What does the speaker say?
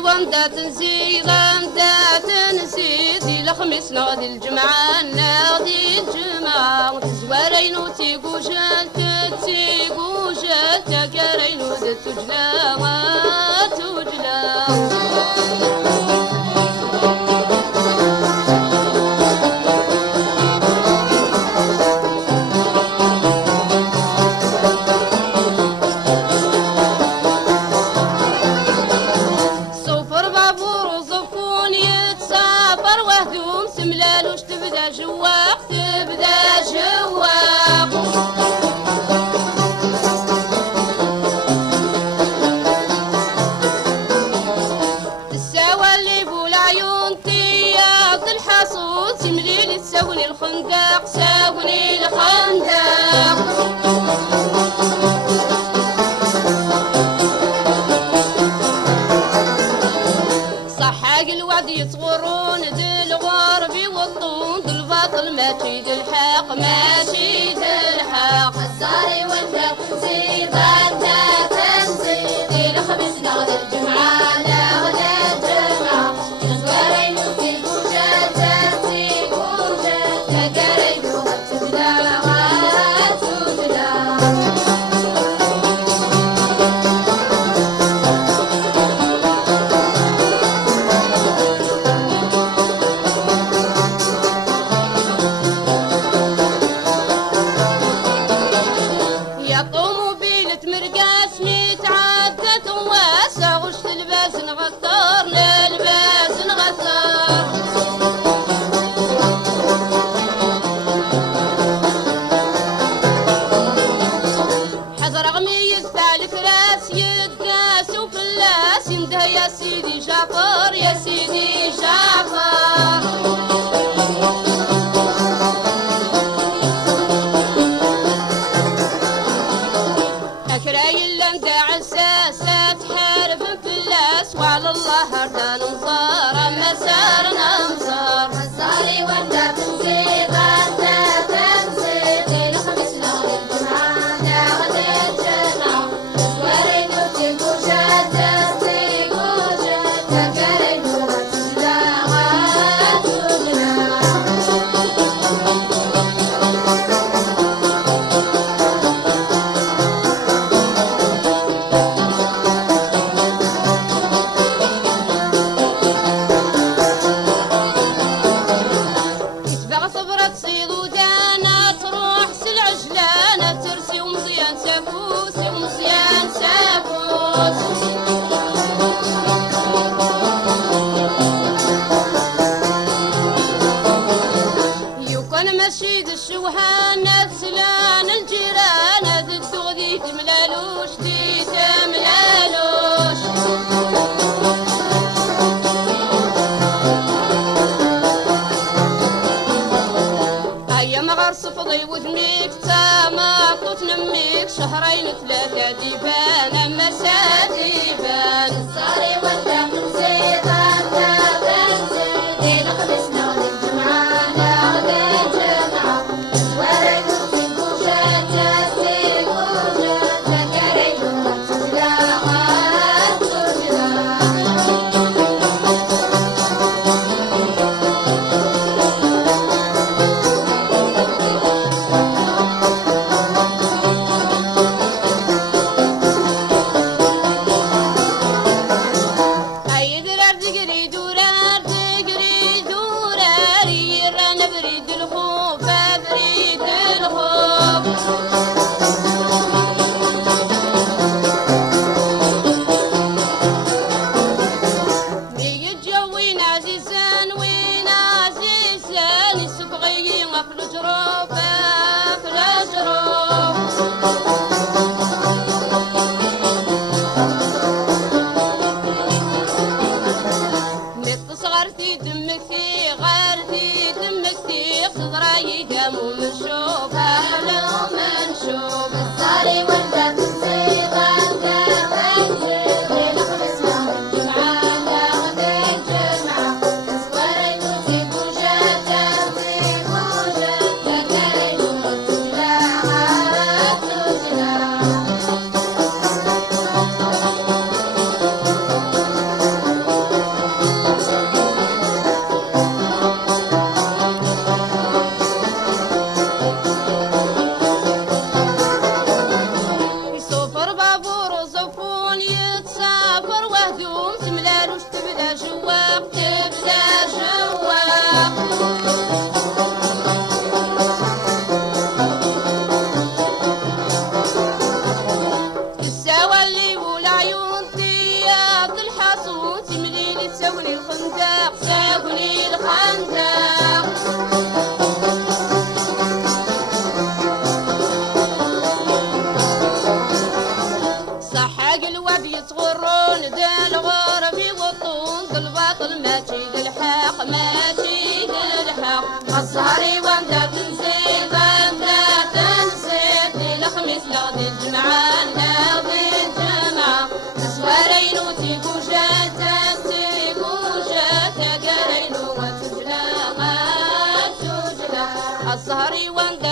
واندا تنسي غندا تنسي دي الخميس نغدي الجمعة نغدي الجمعة زوارين وتيقوشل تتيقوشل تكارين ودتجلا تجلا سملالوش تبدا جواق تبدا جواق تساوى اللي بولعيون طياط الحصول تمليلي تساوني الخندق ساوني الخندق صحاق الوعد يصغرون الغربي والطون الباطل ماشي الحق ماشي الحق الزاري وانت تنزيد انت تنزيد الخميس نغدا الجمعة نغدا الجمعة الزوارين وتيقوشا تيقوشا تكارين وتبدا وتبدا يا سيدي جعفر يا سيدي جعفر أكراي اللندة عساسة تحارب فلاس وعلى الله هرنا ننصار أما سارنا نصار الزاري وانت تنزيد انت تنزيد الخميس نغدي الجمعة نغدي الجمعة زوارين وتيقوشا مشيد الشوهانة سلان الجيران ذدو ذي تملالوش ذي تملالوش أيام غرس فضي ودميك تاما طوت نميك شهرين ثلاثة ديبان أما ساديبان الصاري وانت تنزيد انت تنزيد الخميس نغدي الجمعة نغدي الباطل ماشي للحق ماشي للحق الزهري وانت تنزيد انت تنزيد الخميس لغدي الجمعة لغدي الجمعة اسوارين وتيكوشات تيكوشات قالين وتجلا الزهري وانت